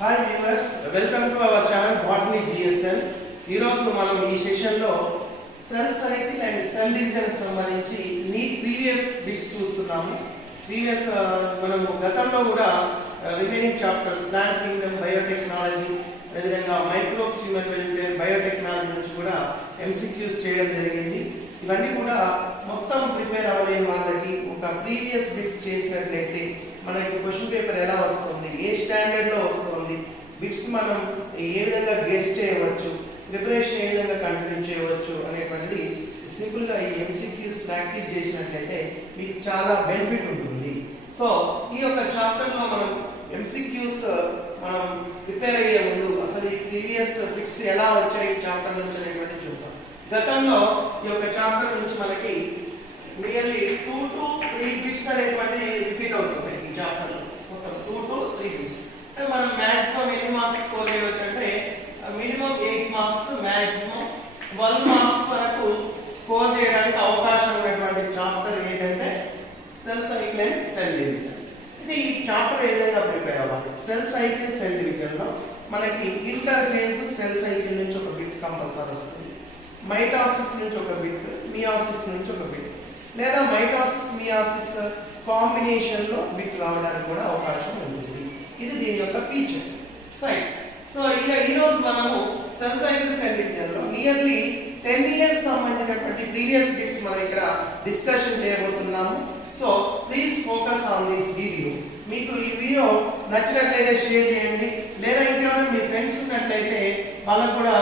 Hi viewers, welcome to our channel Botany GSL. ఈ రోజు మనం ఈ సెషన్ లో cell cycle and cell division సంబంధించి ప్రీవియస్ బిట్స్ చూస్తున్నాము. మనం గతంలో కూడా remaining chapters plant Kingdom, biotechnology, అదేవిధంగా మైక్రోబ్స్, హ్యూమన్ వెల్ఫేర్, బయోటెక్నాలజీ నుంచి కూడా ఎంసీక్యూస్ చేయడం జరిగింది. ఇవన్నీ కూడా మొత్తం ప్రిపేర్ అవ్వలేని వాళ్ళకి ఒక ప్రీవియస్ బిట్స్ చేసినట్లయితే మనకి క్వశ్చన్ పేపర్ ఎలా వస్తుంది, ఏ స్టాండర్డ్ లో వస్తుంది, బిట్స్ మనం ఏ విధంగా గెస్ చేయవచ్చు, ప్రిపరేషన్ ఏ విధంగా కంటిన్యూ చేయవచ్చు అనేటువంటిది సింపుల్ గా ఈ ఎంసీక్యూస్ ప్రాక్టీస్ చేసినట్లయితే మీకు చాలా బెనిఫిట్ ఉంటుంది. సో ఈ యొక్క చాప్టర్ లో మనం ఎంసీక్యూస్ మనం ప్రిపేర్ అయ్యే ముందు అసలు ఈ ప్రీవియస్ బిట్స్ ఎలా వచ్చాయి చాప్టర్ నుంచి అనేటువంటిది చూద్దాం. గతంలో ఈ యొక్క చాప్టర్ నుంచి మనకి నియర్లీ 2 to 3 బిట్స్ అనేటువంటి రిపీట్ అవుతుంది ఈ చాప్టర్ లో. మొత్తం 2 to 3 బిట్స్ అంటే మనం మాక్సిమం ఎన్ని మార్క్స్ స్కోర్ చేయవచ్చు అంటే మినిమం 8 మార్క్స్, మాక్సిమం 12 మార్క్స్ వరకు స్కోర్ చేయడానికి అవకాశం ఉన్నటువంటి చాప్టర్ ఏంటంటే cell cycle and cell division. ఇది ఈ చాప్టర్ ఏ విధంగా ప్రిపేర్ అవ్వాలి? సెల్ సైకిల్, సెల్ డివిజన్ లో మనకి ఇంటర్ఫేస్ సెల్ సైకిల్ నుంచి ఒక బిట్ కంపల్సరీ వస్తుంది, మైటాసిస్ నుంచి ఒక బిట్, మియాసిస్ నుంచి ఒక బిట్, లేదా మైటాసిస్ మియాసిస్ కాంబినేషన్ లో బిట్ రావడానికి కూడా అవకాశం ఉంటుంది. ఇది దీని యొక్క ఫీచర్ సైట్. సో ఇక ఈ రోజు మనము సెల్ సైకిల్, సెల్ డివిజన్ లో నియర్లీ 10 ఇయర్స్ సంబంధించినటువంటి ప్రీవియస్ బిట్స్ మనం ఇక్కడ డిస్కషన్ చేయబోతున్నాము. So please focus on this video. మీకు ఈ వీడియో నచ్చినట్లయితే షేర్ చేయండి, లేదా ఇంకెవరైనా మీ ఫ్రెండ్స్ ఉన్నట్లయితే వాళ్ళకు కూడా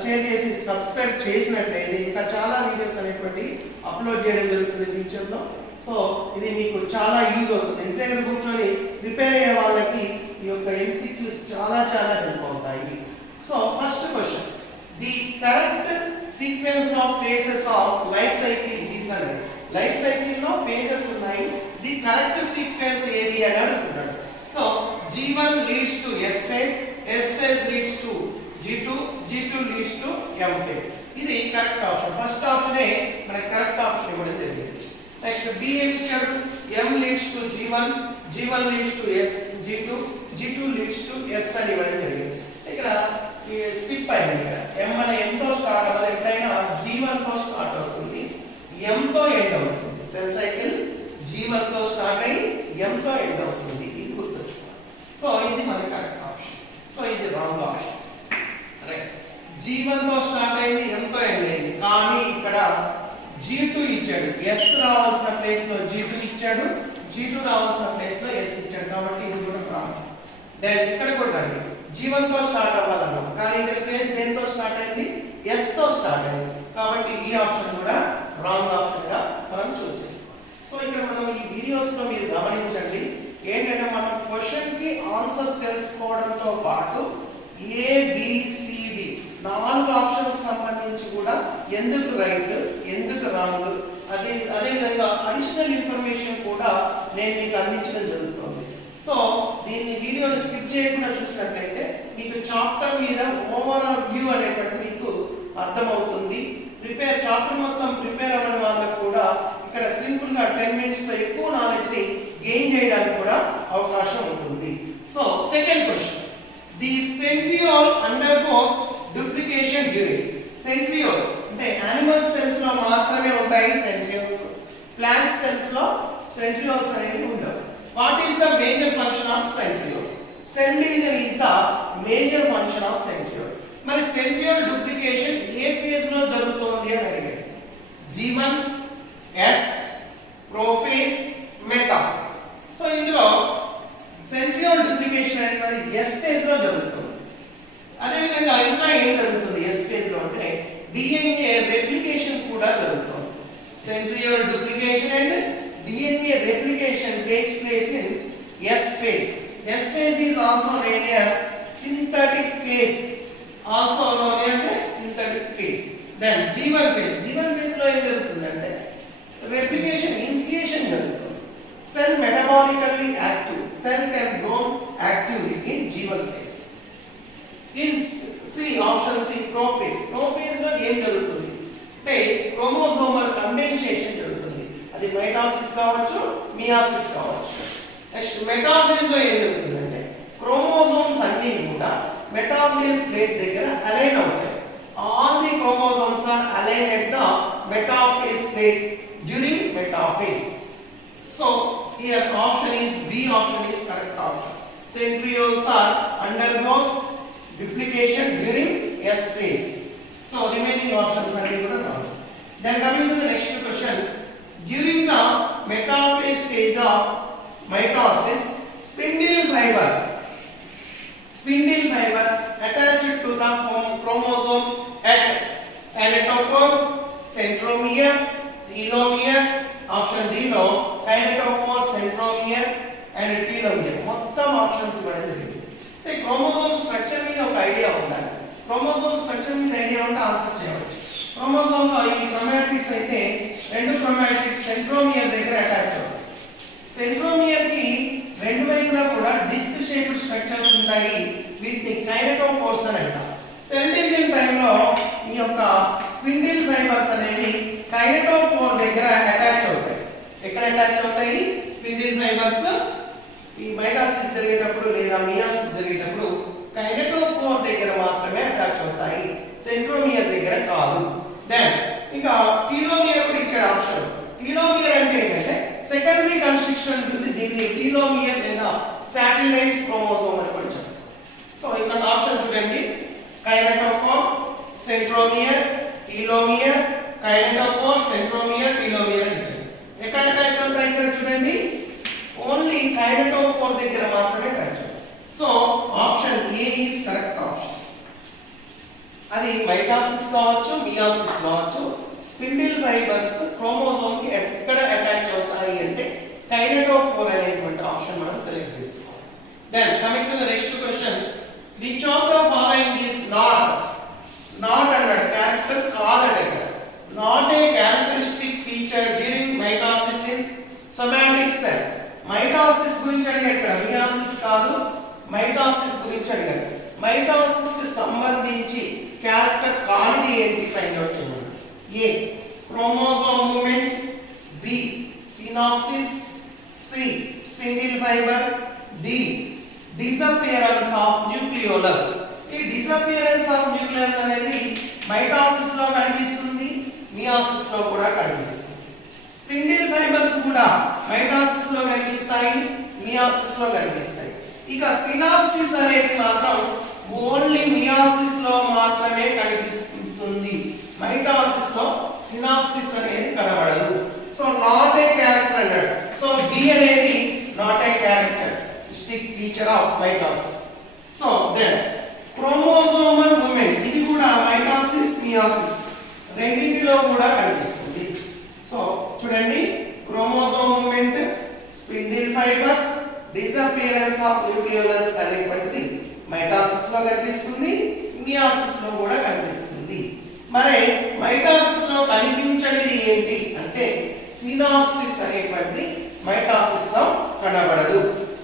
షేర్ చేసి సబ్స్క్రైబ్ చేసినట్లయితే ఇంకా చాలా వీడియోస్ అనేటువంటి అప్లోడ్ చేయడం జరుగుతుంది ఫ్యూచర్లో. సో ఇది మీకు చాలా యూజ్ అవుతుంది. ఇంటి దగ్గర కూర్చొని ప్రిపేర్ అయ్యే వాళ్ళకి ఈ యొక్క ఎంసీక్యూస్ చాలా హెల్ప్ అవుతాయి. So first question, the correct sequence of phases of life cycle is అని. లైఫ్ సైకిల్ లో ఫేజెస్ ఉన్నాయి, ది కరెక్ట్ సీక్వెన్స్ ఏది అని అడుగుతున్నాడు. So G1 leads to S phase, S phase leads to G2, G2 leads to M phase. ఇది correct option. First ఆప్షనే మనకి correct option ఇవ్వడం జరిగింది. నెక్స్ట్ B ఏం ఇచ్చాడు? M leads to G1, G1 leads to S, G2, G2 leads to S అని ఇవ్వడం జరిగింది. ఇక్కడ స్కిప్ అయింది. ఇక్కడ M అనే M తో స్టార్ట్ అవ్వాలి, ఎప్పుడైనా G1 తో స్టార్ట్ అవుతుంది, M తో ఎండ్ అవుతుంది. సెల్ సైకిల్ G1 తో స్టార్ట్ అయ్యి M తో ఎండ్ అవుతుంది, ఇది గుర్తుంచుకోవాలి. సో ఇది మన కరెక్ట్ ఆప్షన్. సో ఇది రాంగ్ ఆప్షన్. రైట్, G1 తో స్టార్ట్ అయింది, M తో ఎండ్ అయింది, కానీ ఇక్కడ G2 ఇచ్చాడు. S రావాల్సిన ప్లేస్ లో G2 ఇచ్చాడు, G2 రావాల్సిన ప్లేస్ లో S ఇచ్చాడు, కాబట్టి ఇది కూడా రాంగ్. దెన్ ఇక్కడ కూడా G1 తో స్టార్ట్ అవ్వాలన్నాం, కానీ ఇక్కడ ఫేజ్ దేంతో స్టార్ట్ అయింది? S తో స్టార్ట్ అయింది, కాబట్టి ఈ ఆప్షన్ కూడా రాంగ్ ఆప్షన్ గా మనం చూస్ చేసుకోవాలి. సో ఇక్కడ మనం ఈ వీడియోస్ లో మీరు గమనించండి ఏంటంటే మనం క్వశ్చన్ కి ఆన్సర్ తెలుసుకోవడంతో పాటు ABCD 4 ఆప్షన్స్ సంబంధించి కూడా ఎందుకు రైట్, ఎందుకు రాంగ్, అదే విధంగా అడిషనల్ ఇన్ఫర్మేషన్ కూడా నేను మీకు అందించడం జరుగుతుంది. సో దీన్ని వీడియోని స్కిప్ చేయకుండా చూసినట్లయితే మీకు చాప్టర్ మీద ఓవరాల్ వ్యూ అనేటువంటిది మీకు అర్థమవుతుంది. చాప్టర్ మొత్తం ప్రిపేర్ అవ్వని వాళ్ళకు కూడా ఇక్కడ సింపుల్ గా 10 minutes తో ఎక్కువ నాలెడ్జ్ ని గెయిన్ చేయడానికి కూడా అవకాశం ఉంటుంది. So second question, the centriole undergoes duplication during. Centriole అంటే యానిమల్ సెల్స్ లో మాత్రమే ఉంటాయి సెంట్రియోల్స్, ప్లాంట్ సెల్స్ లో సెంట్రియోల్స్ అనేవి ఉండవు. What is the major function of centriole? Cell division is the major function of centriole. మరి సెంట్రియోల్ డూప్లికేషన్ ఏ phase లో జరుగుతోంది అని అడిగాడు. G1, S, prophase, metaphase. So ఇందులో సెంట్రియోల్ డూప్లికేషన్ అనేది S ఫేజ్ లో జరుగుతుంది. అదే విధంగా ఇంకా ఏం జరుగుతుంది S ఫేజ్ లో అంటే DNA రెప్లికేషన్ కూడా జరుగుతుంది. Centriole duplication and DNA replication takes place in S phase. S phase is also known as synthetic phase, also known as a synthetic phase. Then G1 phase. G1 phase లో ఏం జరుగుతుందంటే replication initiation జరుగుతుంది. Cell metabolically active. Cell can grow actively in G1 phase. In C option C prophase. Prophase లో ఏం జరుగుతుంది అంటే chromosomal condensation జరుగుతుంది. అది మైటాసిస్ కావచ్చు, మియాసిస్ కావచ్చు. నెక్స్ట్ మెటాఫేజ్ లో ఏం జరుగుతుందంటే క్రోమో క్రోమోజోమ్స్ అన్ని కూడా మెటాఫేజ్ ప్లేట్ దగ్గర అలైన్ అవుతాయి. All the chromosomes are align at the metaphase plate during metaphase. So here option is B, option is correct option. Centrioles are undergoes duplication during S phase. So remaining options are given wrong. Then coming to the next question, during the metaphase stage of mitosis, spindle fibers attached to the chromosome at kinetochore, centromere, telomere. Option D లో kinetochore, centromere and telomere మొత్తం options ఇవ్వడం జరిగింది. అంటే chromosome structure మీద ఒక idea ఉండాలి. Chromosome structure మీద idea ఉంటే ఆన్సర్ చేయవచ్చు. క్రోమోజోమ్ లో ఈ క్రోమాటిడ్స్ అయితే రెండు క్రోమాటిడ్స్ సెంట్రోమియర్ దగ్గర అటాచ్ అవుతాయి. సెంట్రోమియర్ కి రెండు వైపులా కూడా డిస్క్ షేప్డ్ స్ట్రక్చర్స్ ఉంటాయి. వీటిని కైనెటోకోర్స్ అని అంటారు. సెల్ డివిజన్ టైం లో ఈ యొక్క స్పిండిల్ ఫైబర్స్ అనేవి కైనెటోకోర్ దగ్గర అటాచ్ అవుతాయి. ఎక్కడ అటాచ్ అవుతాయి? స్పిండిల్ ఫైబర్స్ ఈ మైటాసిస్ జరిగేటప్పుడు లేదా మియాసిస్ జరిగేటప్పుడు కైనెటోకోర్ దగ్గర మాత్రమే అటాచ్ అవుతాయి, సెంట్రోమియర్ దగ్గర కాదు. దెన్ ఇంకా టీలోమియర్ కూడా ఇచ్చాడు ఆప్షన్. టీలోమియర్ అంటే ఏంటంటే సెకండరీ కన్స్ట్రక్షన్ ఉంటుంది. దీన్ని టీలోమియర్ లేదా శాటిలైట్ క్రోమోజోమ్ అని కూడా చెప్తారు. సో ఇక్కడ ఆప్షన్ చూడండి, కైనెటోకోర్, సెంట్రోమియర్, టీలోమియర్, కైనెటోకోర్, సెంట్రోమియర్, టీలోమియర్ అంటే ఎక్కడ అటాచ్ అవుతాయి? ఇక్కడ చూడండి, ఓన్లీ కైనెటోకోర్ దగ్గర మాత్రమే అటాచ్ అవుతాయి. So option A is correct option. అది మైటాసిస్ కావచ్చు, మియాసిస్ కావచ్చు, స్పిండిల్ ఫైబర్స్ క్రోమోజోమ్ కి ఎక్కడ అటాచ్ అవుతాయి అంటే కైనెటోకోర్ అనేటువంటి ఆప్షన్ మనం సెలెక్ట్ చేసుకోవాలి. Then coming to the next question, which of the following is not అన్నాడు, క్యారెక్టర్ కాదట. Not a characteristic feature during mitosis in somatic cell. Mitosis గురించి అడిగాడు ఇక్కడ, మియాసిస్ కాదు, మైటాసిస్ గురించి అడిగాడు. మైటాసిస్ కి సంబంధించి క్యారెక్టర్ కానిది ఏంటి ఫైండ్ అవుట్ చేయండి. A chromosome movement, B synapsis, C spindle fibre, D disappearance of nucleolus. ఈ డిసపియరెన్స్ ఆఫ్ న్యూక్లియోలస్ అనేది మైటాసిస్ లో కనిపిస్తుంది, మియాసిస్ లో కూడా కనిపిస్తుంది. స్పిండిల్ ఫైబర్స్ కూడా మైటాసిస్ లో కనిపిస్తాయి, మియాసిస్ లో కనిపిస్తాయి. ఇక సినాప్సిస్ అనేది మాత్రం ఓన్లీ మియాసిస్ లో మాత్రమే కనిపిస్తుంది, మైటాసిస్ లో సినాప్సిస్ అనేది కనబడదు. సో నాట్ ఏ క్యారెక్టర్ అన్నాడు. సో బి అనేది not a characteristic feature of mitosis. So then chromosomal movement, ఇది కూడా మైటాసిస్, మియాసిస్ రెండింటిలో కూడా కనిపిస్తుంది. సో చూడండి, chromosome movement, spindle fibres, disappearance of nucleolus అనేటువంటిది మైటాసిస్ లో కనిపిస్తుంది, మియాసిస్ లో కూడా కనిపిస్తుంది. మరి మైటాసిస్ లో కనిపించనిది ఏంటి అంటే సినాప్సిస్ అనేటువంటిది మైటాసిస్ లో కనబడదు.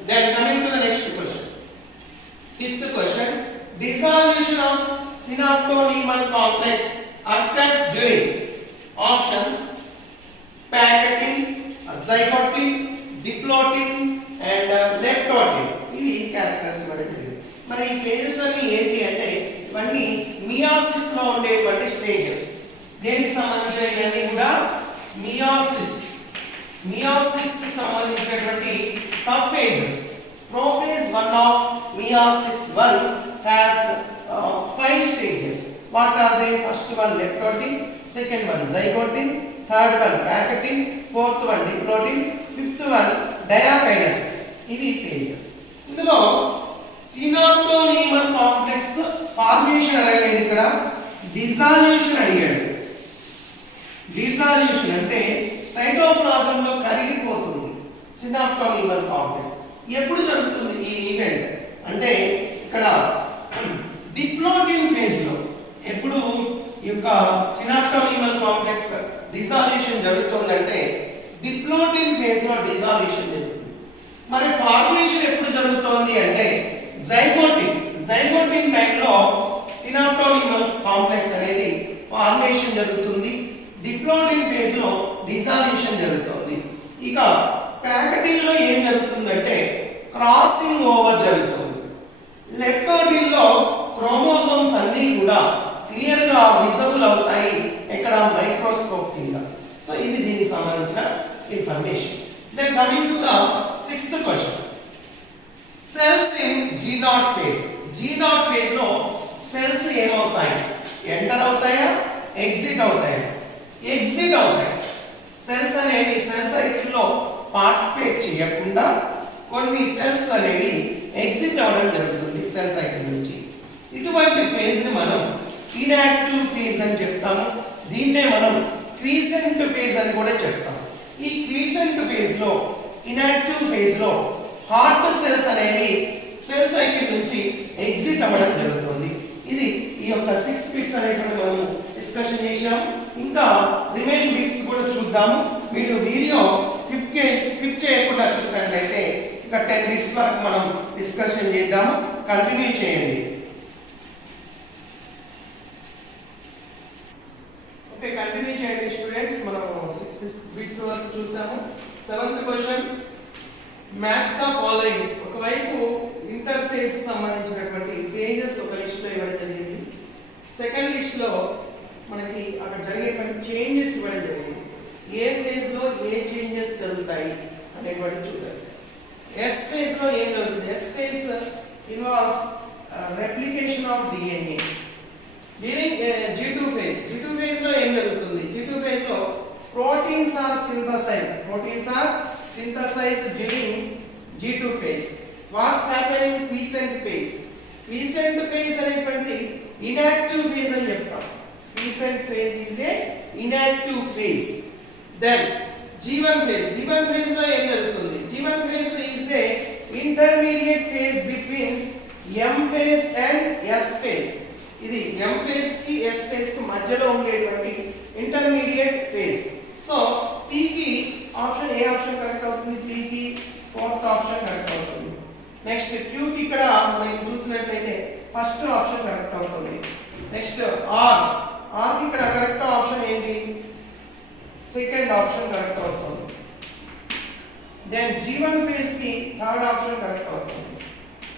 Then coming to the next question, fifth question, dissolution of synaptonemal complex occurs during options packeting, zygoting, diploting and leptoting. ఇవి క్యారెక్టర్స్ ఇవ్వడం. మరి ఈ ఫేజెస్ అన్ని ఏంటి అంటే ఇవన్నీ మియాసిస్ లో ఉండేటువంటి స్టేజెస్. దేనికి సంబంధించినవి కూడా మియాసిస్ కి సంబంధించినటువంటి sub phases. Prophase 1 of meiosis 1 has 5 stages. What are they? First one leptoting, second one zygoting, third one packeting, fourth one diploting, fifth one diakinesis. ఇవి phases. ఇందులో సినాప్టోనీమల్ కాంప్లెక్స్ ఫార్మేషన్ అడగలేదు, ఇక్కడ డిసాల్యూషన్ అడిగాడు. డిసాల్యూషన్ అంటే సైటోప్లాజం లో కరిగిపోతుంది సినాప్టోనీమల్ కాంప్లెక్స్. ఎప్పుడు జరుగుతుంది ఈ ఈవెంట్ అంటే ఇక్కడ డిప్లోటింగ్ ఫేజ్ లో. ఎప్పుడు ఈ యొక్క సినాప్టోనీమల్ కాంప్లెక్స్ డిసాల్యూషన్ జరుగుతుందంటే డిప్లోటింగ్ ఫేజ్ లో డిసాల్యూషన్ జరుగుతుంది. మరి ఫార్మేషన్ ఎప్పుడు జరుగుతుంది అంటే జైగోటింగ్ టైంలో సినాప్టోనీమల్ కాంప్లెక్స్ అనేది ఫార్మేషన్ జరుగుతుంది. డిప్లోటింగ్ ఫేజ్ లో డిసాల్యూషన్ జరుగుతుంది. ఇక ప్యాకెటింగ్ లో ఏం జరుగుతుందంటే క్రాసింగ్ ఓవర్ జరుగుతుంది. లెప్టోడిన్ లో క్రోమోజోమ్స్ అన్ని కూడా క్లియర్ గా విజిబుల్ అవుతాయి ఎక్కడ మైక్రోస్కోప్ కింద. సో ఇది దీనికి సంబంధించిన information. Then coming to the 6th question, cells in G0 phase. G0 phase లో సెల్స్ ఏమవుతాయి? ఎంటర్ అవుతాయా, ఎగ్జిట్ అవుతాయా? ఎగ్జిట్ అవుతాయి. సెల్స్ అనేవి సెల్ సైకిల్ లో పార్టిసిపేట్ చేయకుండా కొన్ని సెల్స్ అనేవి ఎగ్జిట్ అవ్వడం జరుగుతుంది సెల్ సైకిల్ నుంచి. ఇటువంటి ఫేజ్ ని మనం ఇన్యాక్టివ్ ఫేజ్ అని చెప్తాము. దీన్నే మనం క్రీసెంట్ ఫేజ్ అని కూడా చెప్తాం. ఈ క్రీసెంట్ ఫేజ్ లో, ఇన్యాక్టివ్ ఫేజ్ లో హార్ట్ సెల్స్ అనేవి సెల్ సైకిల్ నుంచి ఎగ్జిట్ అవ్వడం జరుగుతుంది. ఇది ఈ యొక్క 6 బిట్స్ అనేటువంటి మనం డిస్కషన్ చేశాం. ఇంకా రిమైనింగ్ బిట్స్ కూడా చూద్దాము. మీరు వీడియో స్కిప్ చేయకుండా చూసినట్లయితే ఇంకా 10 బిట్స్ వరకు మనం డిస్కషన్ చేద్దాము. కంటిన్యూ చేయండి. ఓకే, కంటిన్యూ చేయండి స్టూడెంట్స్. మనం 6 బిట్స్ వరకు చూసాము. 7th question, match the following. ఒకవైపు ఇంటర్ఫేస్ సంబంధించినటువంటి పేజెస్ ఒక లిస్ట్ లో ఇవ్వడం జరిగింది. సెకండ్ లిస్ట్ లో మనకి అక్కడ జరిగేటువంటి చేంజెస్ ఇవ్వడం జరిగింది. ఏ ఫేజ్ లో ఏ చేంజెస్ జరుగుతాయి అనేటువంటి చూడాలి. ఎస్ ఫేజ్ లో ఏం జరుగుతుంది? S phase involves replication of DNA. During G2 phase, G2 phase లో ఏం జరుగుతుంది? G2 ఫేజ్ లో proteins are synthesised during G2 phase. What happen in quiescent phase? Quiescent phase అనేటువంటి ఇన్యాక్టివ్ ఫేజ్ అని చెప్తాం. Quiescent phase is a inactive phase. Then G1 phase, G1 phase లో ఏం జరుగుతుంది? G1 phase is a intermediate phase between M phase and S phase. ఇది M phase కి S phase కి మధ్యలో ఉండేటువంటి ఇంటర్మీడియట్ ఫేజ్. సో P కి option A option correct అవుతుంది? P కి 4th ఆప్షన్ కరెక్ట్ అవుతుంది. నెక్స్ట్ Q కి ఇక్కడ మనం చూసినట్లయితే ఫస్ట్ ఆప్షన్ కరెక్ట్ అవుతుంది. నెక్స్ట్ R కి ఇక్కడ కరెక్ట్ ఆప్షన్ ఏంటి? సెకండ్ ఆప్షన్ కరెక్ట్ అవుతుంది. దెన్ G1 ఫేజ్ కి థర్డ్ ఆప్షన్ కరెక్ట్ అవుతుంది.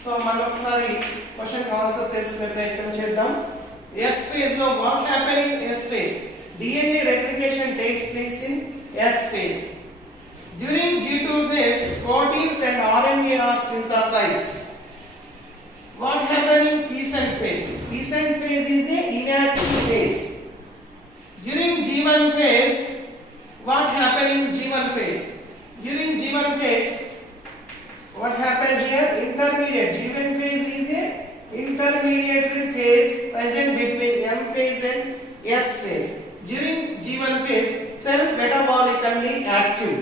సో మళ్ళొకసారి క్వశ్చన్ ఆన్సర్ తెలుసుకునే ప్రయత్నం చేద్దాం. S ఫేజ్ లో what happen in S phase? DNA replication takes place in S phase. During G2 phase, proteins and RNA are synthesized. What happened in quiescent phase? Quiescent phase is a inactive phase. During G1 phase, what happened in G1 phase? During G1 phase, what happened here? Intermediate. G1 phase is a intermediate phase present between M phase and S phase. During G1 phase, cell metabolically active.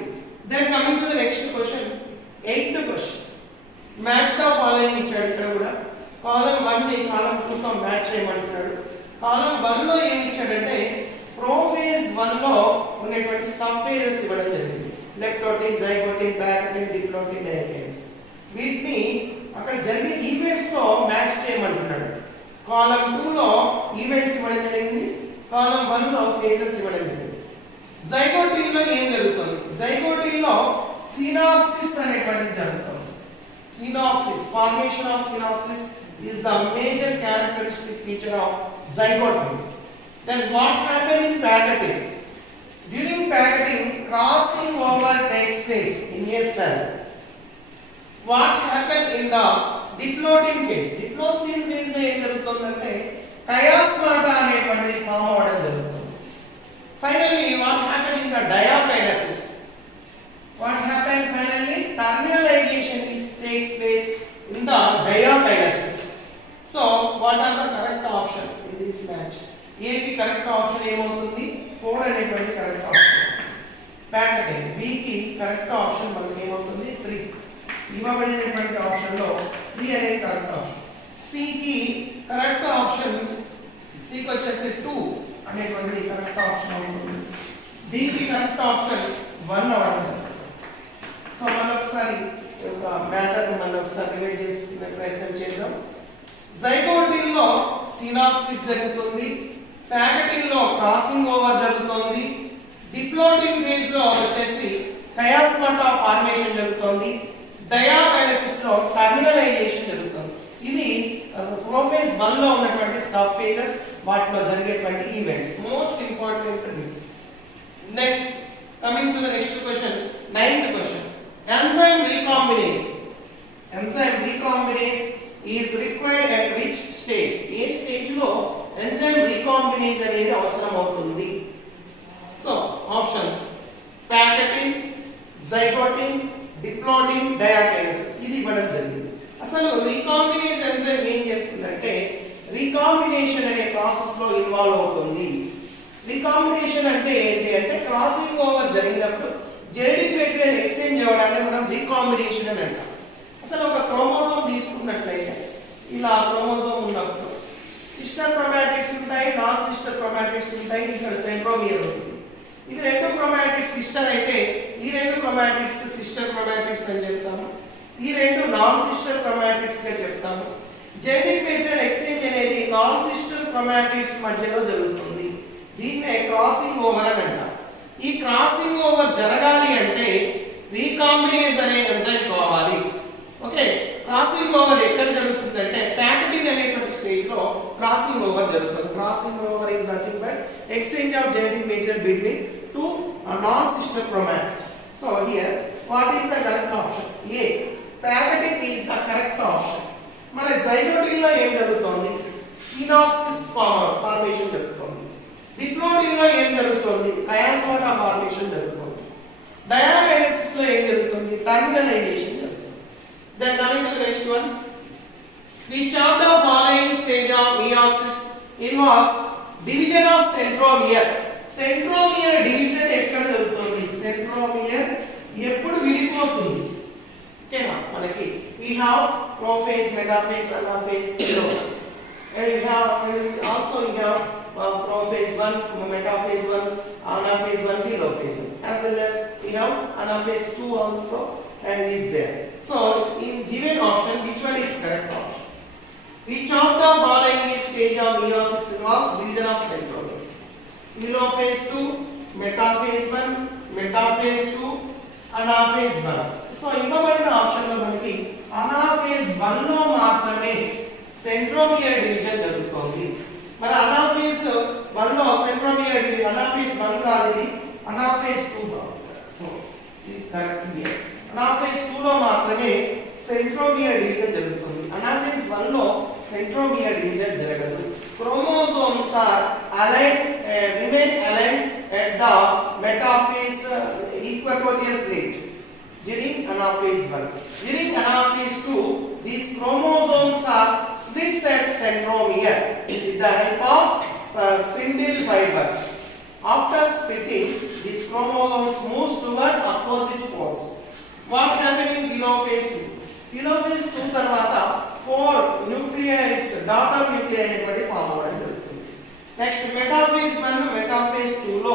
Then coming to the next question, 8th question. Match the following ఇచ్చాడు. ఇక్కడ కూడా column 1 ని column 2 తో match చేయమంటున్నాడు. Column 1 లో ఏం ఇచ్చాడంటే prophase 1 లో ఉన్నటువంటి సబ్ ఫేజెస్ ఇవ్వడం జరిగింది. లెప్టోటిన్, జైగోటిన్, ప్యారటిన్, డిప్లోటిన్, డయాకిన్స్. వీటిని అక్కడ జరిగే ఈవెంట్స్ తో మ్యాచ్ చేయమంటున్నాడు. కాలమ్ 2 లో ఈవెంట్స్ ఇవ్వడం జరిగింది. కాలమ్ 1 లో ఫేజెస్ ఇవ్వడం జరిగింది. జైగోటిన్ లో ఏం జరుగుతుంది? జైగోటిన్ లో సినాప్సిస్ అనేటువంటిది జరుగుతుంది. Synopsis, formation of synopsis is the major characteristic feature of zygote. Then what happen in packeting? During packeting, crossing over takes place in a cell. What happen in the diplotin phase? Diplotin phase లో ఏం జరుగుతుందంటే chiasmata అనేటువంటిది form అవడం జరుగుతుంది. Finally, what happened in the diakinesis? What happened finally? Terminalization takes place in the diakinesis. So, what are the correct option in this match? A ki correct option ఏమవుతుంది? 4 అనేటువంటి correct option. Packeting B కి correct option మనకి ఏమవుతుంది? 3. ఇవ్వబడినటువంటి option లో 3 అనేది correct option. C కి correct option, C కి వచ్చేసి 2 అనేటువంటి కరెక్ట్ ఆప్షన్ అవుతుంది. D కి కరెక్ట్ ఆప్షన్ 1 అవ్వడం. సో మళ్ళొకసారి ఒక మ్యాటర్ మళ్ళొకసారి రివైజ్ చేసుకునే ప్రయత్నం చేద్దాం. జైగోటిన్ లో సినాప్సిస్ జరుగుతుంది, ప్యాకెటిన్ లో క్రాసింగ్ ఓవర్ జరుగుతుంది, డిప్లోటిన్ ఫేజ్ లో వచ్చేసి chiasmata ఫార్మేషన్ జరుగుతుంది, డయాకైనసిస్ లో టర్మినలైజేషన్ జరుగుతుంది. ఇవి ప్రోఫేజ్ 1 లో ఉన్నటువంటి సబ్ ఫేజెస్, వాటిలో జరిగేటువంటి events, most important bits. Next coming to the next question, 9th question. Enzyme recombinase. Enzyme recombinase is required at which stage? ఏ స్టేజ్ లో ఎంజైమ్ రీకాంబినేస్ అనేది అవసరం అవుతుంది? So options: pachytene, zygotene, diplotene, diakinesis. ఇది ఇవ్వడం జరిగింది. అసలు రీకాంబినేస్ ఎంజైమ్ ఏం చేస్తుందంటే రీకాంబినేషన్ అనే ప్రాసెస్ లో ఇన్వాల్వ్ అవుతుంది. రీకాంబినేషన్ అంటే ఏంటి అంటే క్రాసింగ్ ఓవర్ జరిగినప్పుడు జెనెటిక్ మెటీరియల్ ఎక్స్చేంజ్ అవ్వడాన్ని మనం రీకాంబినేషన్ అని అంటాం. అసలు ఒక క్రోమోజోమ్ తీసుకున్నట్లయితే ఇలా క్రోమోజోమ్ ఉన్నప్పుడు సిస్టర్ క్రోమాటిడ్స్ ఉంటాయి, నాన్ సిస్టర్ క్రోమాటిడ్స్ ఉంటాయి, ఇక్కడ సెంట్రోమియర్ ఉంటుంది. ఇవి రెండు క్రోమాటిడ్స్ సిస్టర్ అయితే ఈ రెండు క్రోమాటిడ్స్ సిస్టర్ క్రోమాటిడ్స్ అని చెప్తాము, ఈ రెండు నాన్ సిస్టర్ క్రోమాటిడ్స్ గా చెప్తాము. జెనెటిక్ మెటీరియల్ ఎక్స్చేంజ్ అనేది నాన్ సిస్టర్ క్రోమాటిడ్స్ మధ్యలో జరుగుతుంది. దీన్నే క్రాసింగ్ ఓవర్ అని అంటాం. ఈ క్రాసింగ్ ఓవర్ జరగాలి అంటే రీకాంబినేస్ అనే ఎంజైమ్ కావాలి. ఓకే, క్రాసింగ్ ఓవర్ ఎక్కడ జరుగుతుందంటే ప్యాకెటింగ్ అనేటువంటి స్టేజ్ లో క్రాసింగ్ ఓవర్ జరుగుతుంది. Crossing over is nothing but exchange of genetic material between two non sister chromatids. So here what is the correct option? A, packeting is the correct option. మన జైగోటింగ్ లో ఏం జరుగుతుంది? Synopsis formation జరుగుతుంది. డిప్లాయిడింగ్ లో ఏం జరుగుతుంది? కయాసోటా formation జరుగుతుంది. డయాకినసిస్ లో ఏం జరుగుతుంది? టర్మినలైజేషన్ జరుగుతుంది. Then coming to the next one, which of the following stage of meiosis involves division of centromere? Centromere division ఎక్కడ జరుగుతుంది? Centromere ఎప్పుడు విడిపోతుంది? ఓకేనా? మనకి we have prophase, metaphase, anaphase, telophase. And also we have prophase 1, metaphase 1, anaphase 1, telophase 1. As well as we have anaphase 2 also and is there. So in given option, which one is correct option? Which of the following stage of meiosis involves division of centromere? Telophase 2, metaphase 1, metaphase 2, anaphase 1. So ఇవ్వబడిన option లో మనకి anaphase 1 లో మాత్రమే centromere division జరుగుతుంది. మరి anaphase 1 లో centromere division anaphase 1 కాదు, ఇది anaphase 2 బాగుంది. So is correct here. anaphase 2 లో మాత్రమే సెంట్రోమియర్ డివిజన్ జరుగుతుంది. anaphase 1 లో సెంట్రోమియర్ డివిజన్ జరగదు. chromosomes are aligned, remain aligned at the metaphase equatorial plate during anaphase 1. During anaphase 2, these chromosomes are split at centromere with the help of spindle fibers. After splitting, these chromosomes move towards opposite poles. What happened in telophase 2? Telophase 2 తర్వాత 4 న్యూక్లియైడ్స్ daughter nuclei అనేటువంటి form అవ్వడం జరుగుతుంది. Next metaphase 1, metaphase 2 లో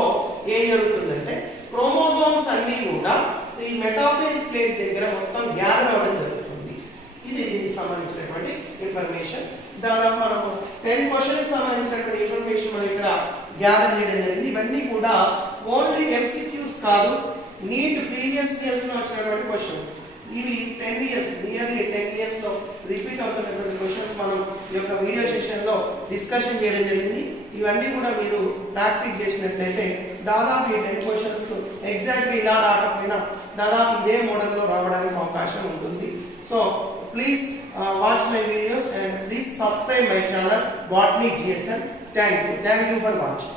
ఏం జరుగుతుందంటే chromosomes అన్ని కూడా ఈ మెటాఫేజ్ ప్లేట్ దగ్గర మొత్తం గ్యాదర్ అవ్వడం జరుగుతుంది. ఇది దీనికి సంబంధించినటువంటి ఇన్ఫర్మేషన్. దాదాపు మనము 10 క్వశ్చన్స్ సంబంధించినటువంటి ఇన్ఫర్మేషన్ మనం ఇక్కడ గ్యాదర్ చేయడం జరిగింది. ఇవన్నీ కూడా ఓన్లీ MCQs కాదు, నీట్ ప్రీవియస్ ఇయర్స్ లో వచ్చినటువంటి క్వశ్చన్స్. ఇవి 10 ఇయర్స్, నియర్లీ 10 ఇయర్స్ లో రిపీట్ అవుతున్నటువంటి క్వశ్చన్స్ మనం ఈ యొక్క వీడియో సెషన్ లో డిస్కషన్ చేయడం జరిగింది. ఇవన్నీ కూడా మీరు ప్రాక్టీస్ చేసినట్లయితే దాదాపు ఈ 10 క్వశ్చన్స్ ఎగ్జాక్ట్లీ ఇలా రాకపోయినా దాదాపు ఇదే మోడల్లో రావడానికి అవకాశం ఉంటుంది. So please watch my videos and please subscribe my channel Botany GSN. Thank you for watching.